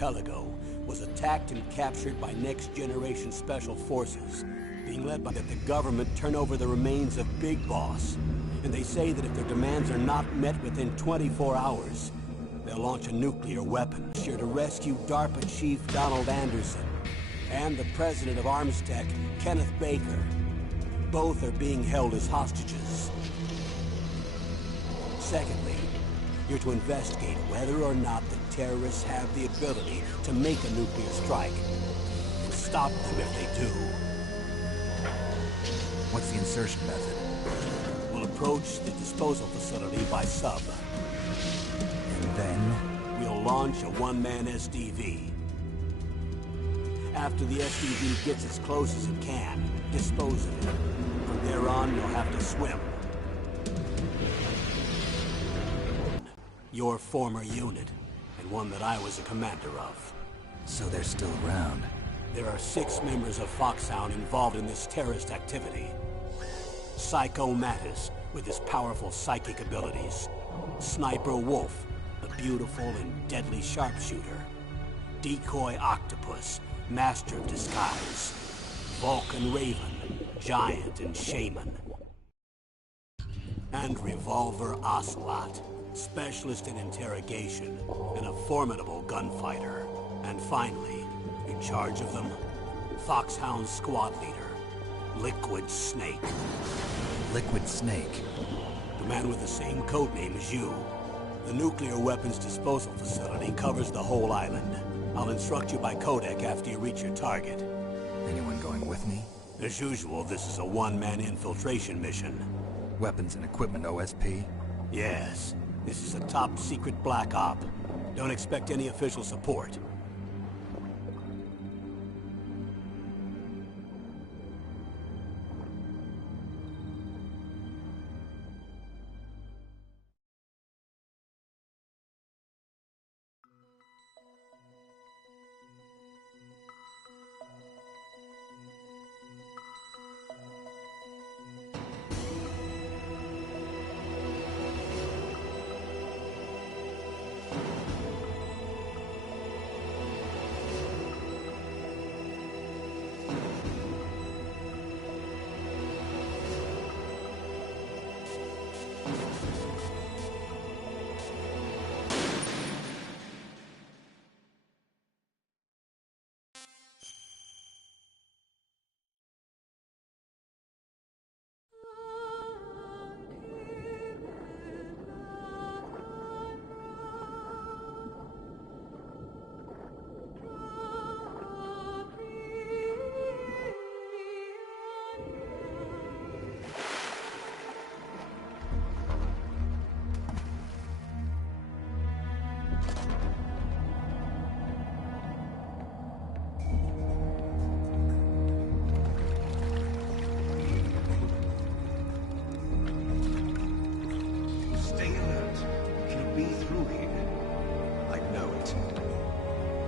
archipelago was attacked and captured by next-generation special forces, being led by the government turn over the remains of Big Boss. And they say that if their demands are not met within 24 hours, they'll launch a nuclear weapon. Sure to rescue DARPA Chief Donald Anderson and the president of Armstech, Kenneth Baker. Both are being held as hostages. Secondly, you're to investigate whether or not the terrorists have the ability to make a nuclear strike, and stop them if they do. What's the insertion method? We'll approach the disposal facility by sub. And then? We'll launch a one-man SDV. After the SDV gets as close as it can, dispose of it. From there on, you'll have to swim. Your former unit, and one that I was a commander of. So they're still around. There are 6 members of Foxhound involved in this terrorist activity. Psycho Mattis, with his powerful psychic abilities. Sniper Wolf, the beautiful and deadly sharpshooter. Decoy Octopus, master of disguise. Vulcan Raven, giant and shaman. And Revolver Ocelot, specialist in interrogation and a formidable gunfighter. And finally, in charge of them, Foxhound squad leader, Liquid Snake. Liquid Snake? The man with the same codename as you. The nuclear weapons disposal facility covers the whole island. I'll instruct you by codec after you reach your target. Anyone going with me? As usual, this is a one-man infiltration mission. Weapons and equipment OSP? Yes. This is a top-secret black op. Don't expect any official support.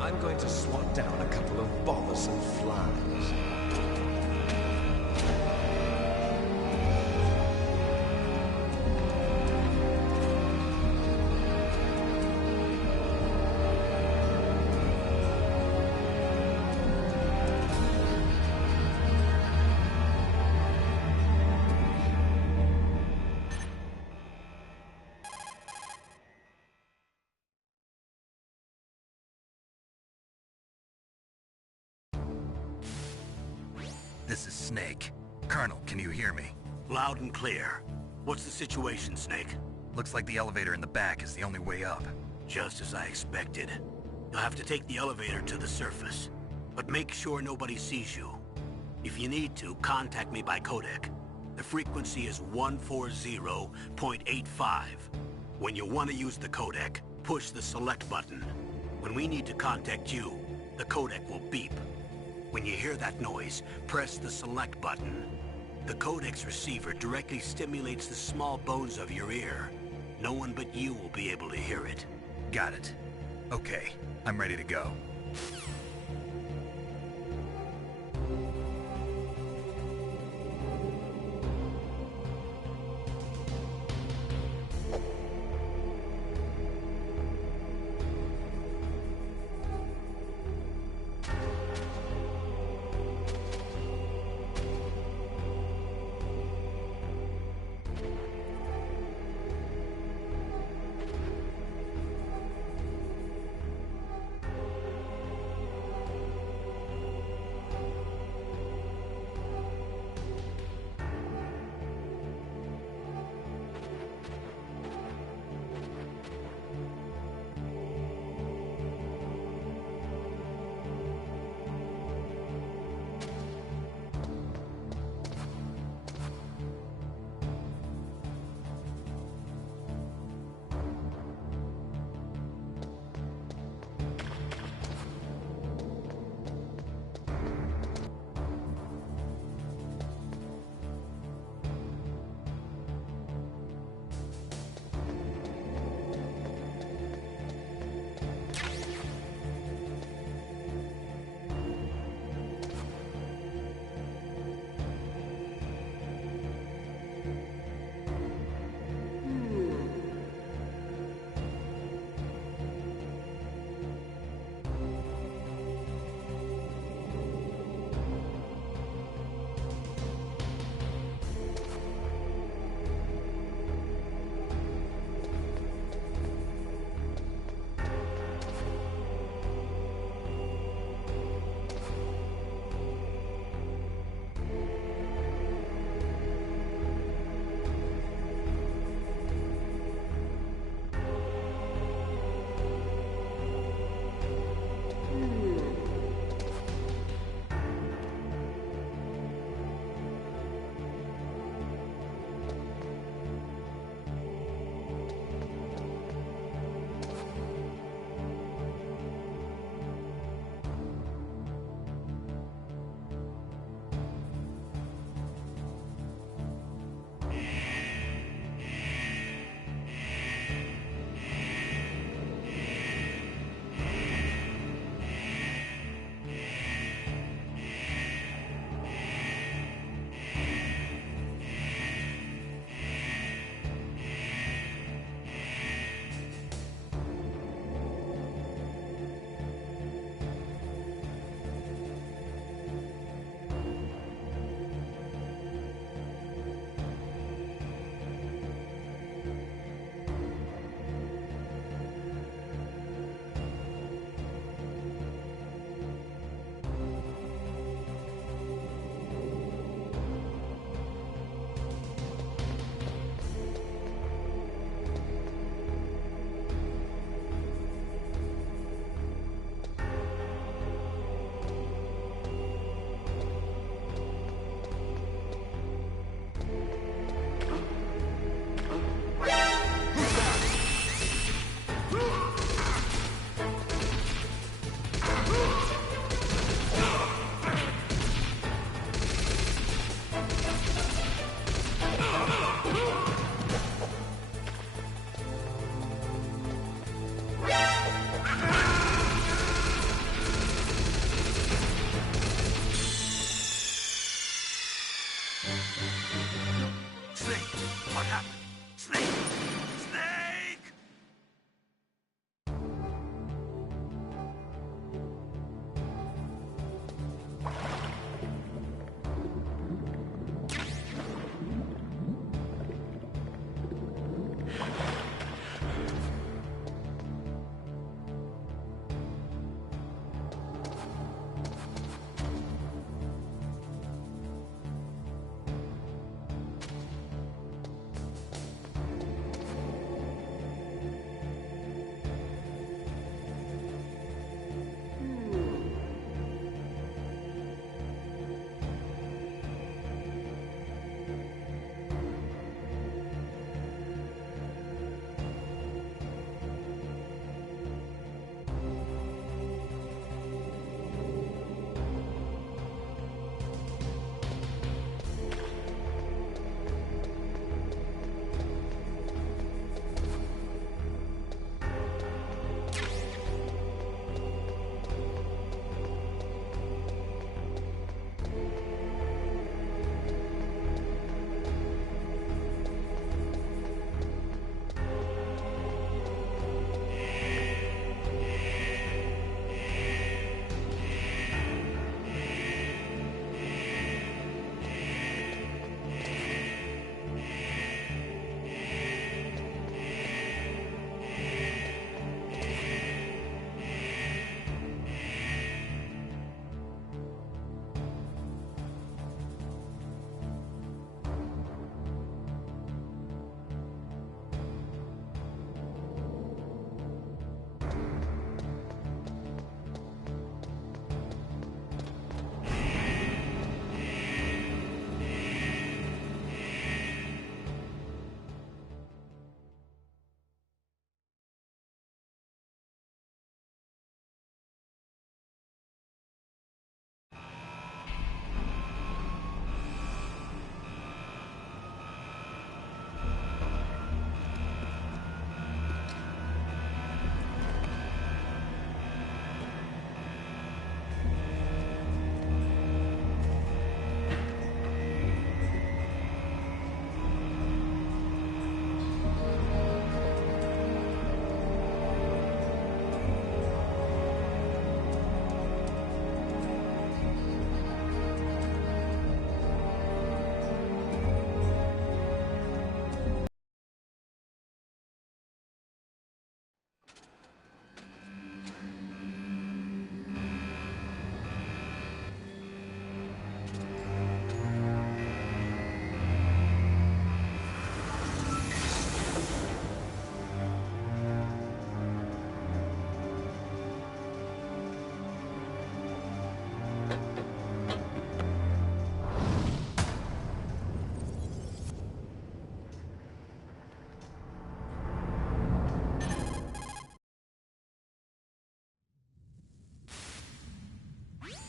I'm going to swat down a couple of bothersome flies. This is Snake. Colonel, can you hear me? Loud and clear. What's the situation, Snake? Looks like the elevator in the back is the only way up. Just as I expected. You'll have to take the elevator to the surface. But make sure nobody sees you. If you need to, contact me by codec. The frequency is 140.85. When you want to use the codec, push the select button. When we need to contact you, the codec will beep. When you hear that noise, press the select button. The codec's receiver directly stimulates the small bones of your ear. No one but you will be able to hear it. Got it. Okay, I'm ready to go. Snake! What happened? Snake! Snake!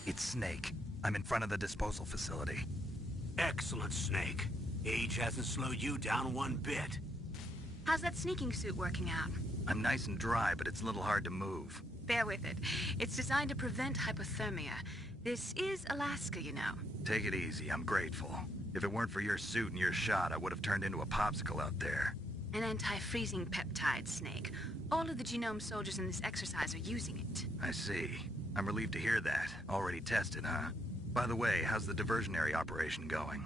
It's Snake. I'm in front of the disposal facility. Excellent, Snake. Age hasn't slowed you down one bit. How's that sneaking suit working out? I'm nice and dry, but it's a little hard to move. Bear with it. It's designed to prevent hypothermia. This is Alaska, you know. Take it easy, I'm grateful. If it weren't for your suit and your shot, I would have turned into a popsicle out there. An anti-freezing peptide, Snake. All of the genome soldiers in this exercise are using it. I see. I'm relieved to hear that. Already tested, huh? By the way, how's the diversionary operation going?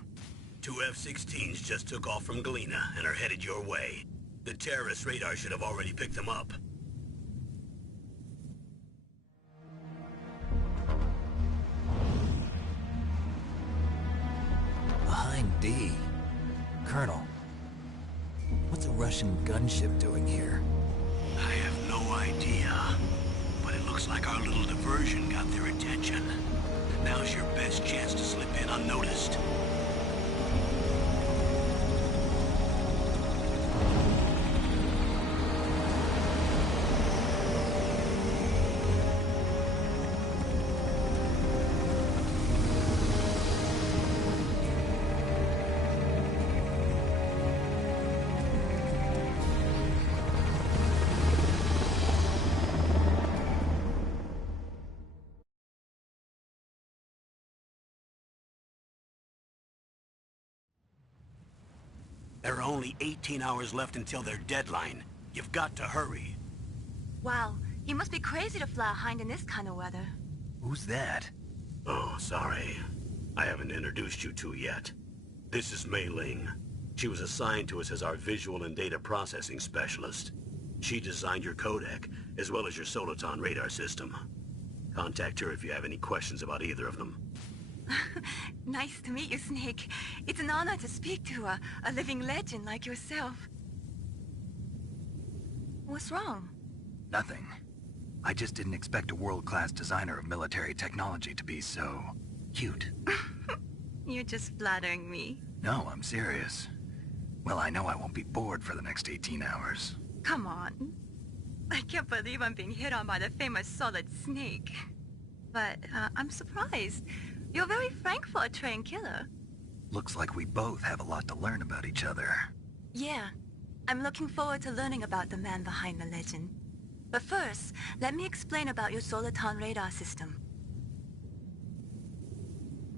2 F-16s just took off from Galena and are headed your way. The terrorist radar should have already picked them up. Behind D. Colonel, what's a Russian gunship doing here? I have no idea. But it looks like our little diversion got their attention. Now's your best chance to slip in unnoticed. There are only 18 hours left until their deadline. You've got to hurry. Wow, you must be crazy to fly a hind in this kind of weather. Who's that? Oh, sorry. I haven't introduced you to yet. This is Mei Ling. She was assigned to us as our visual and data processing specialist. She designed your codec, as well as your Soliton radar system. Contact her if you have any questions about either of them. Nice to meet you, Snake. It's an honor to speak to a living legend like yourself. What's wrong? Nothing. I just didn't expect a world-class designer of military technology to be so... cute. You're just flattering me. No, I'm serious. Well, I know I won't be bored for the next 18 hours. Come on. I can't believe I'm being hit on by the famous Solid Snake. But I'm surprised. You're very frank for a trained killer. Looks like we both have a lot to learn about each other. Yeah. I'm looking forward to learning about the man behind the legend. But first, let me explain about your Soliton radar system.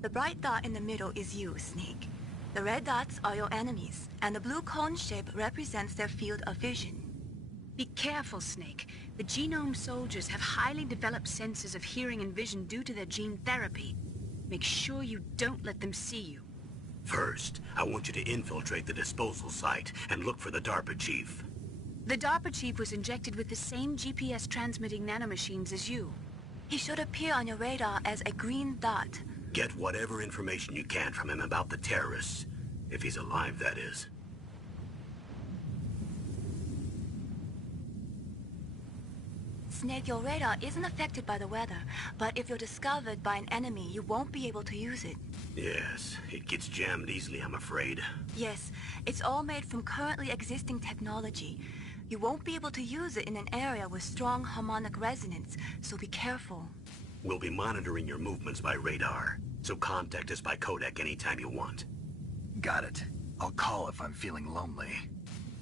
The bright dot in the middle is you, Snake. The red dots are your enemies, and the blue cone shape represents their field of vision. Be careful, Snake. The genome soldiers have highly developed senses of hearing and vision due to their gene therapy. Make sure you don't let them see you. First, I want you to infiltrate the disposal site and look for the DARPA chief. The DARPA chief was injected with the same GPS transmitting nanomachines as you. He should appear on your radar as a green dot. Get whatever information you can from him about the terrorists. If he's alive, that is. Snake, your radar isn't affected by the weather, but if you're discovered by an enemy, you won't be able to use it. Yes, it gets jammed easily, I'm afraid. Yes, it's all made from currently existing technology. You won't be able to use it in an area with strong harmonic resonance, so be careful. We'll be monitoring your movements by radar, so contact us by codec anytime you want. Got it. I'll call if I'm feeling lonely.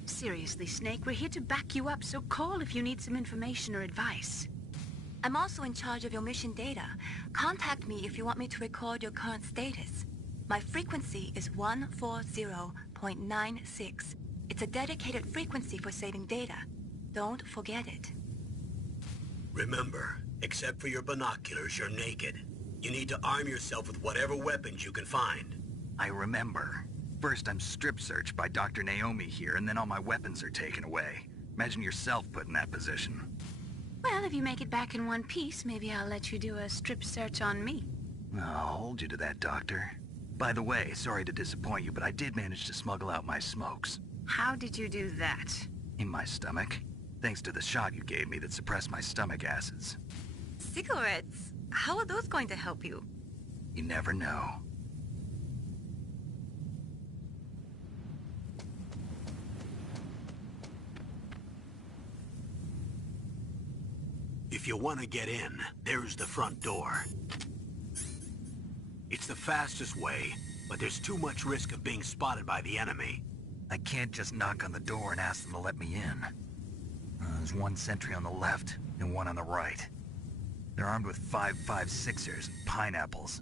Seriously, Snake, we're here to back you up, so call if you need some information or advice. I'm also in charge of your mission data. Contact me if you want me to record your current status. My frequency is 140.96. It's a dedicated frequency for saving data. Don't forget it. Remember, except for your binoculars, you're naked. You need to arm yourself with whatever weapons you can find. I remember. First, I'm strip-searched by Dr. Naomi here, and then all my weapons are taken away. Imagine yourself put in that position. Well, if you make it back in one piece, maybe I'll let you do a strip search on me. I'll hold you to that, Doctor. By the way, sorry to disappoint you, but I did manage to smuggle out my smokes. How did you do that? In my stomach. Thanks to the shot you gave me that suppressed my stomach acids. Cigarettes? How are those going to help you? You never know. If you want to get in, there's the front door. It's the fastest way, but there's too much risk of being spotted by the enemy. I can't just knock on the door and ask them to let me in. There's one sentry on the left and one on the right. They're armed with 5.56ers and pineapples.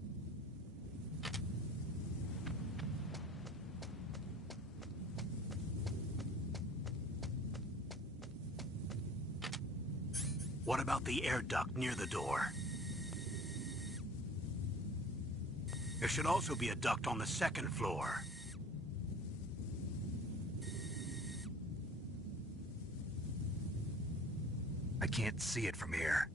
What about the air duct near the door? There should also be a duct on the second floor. I can't see it from here.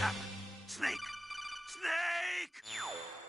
happened? Snake! Snake!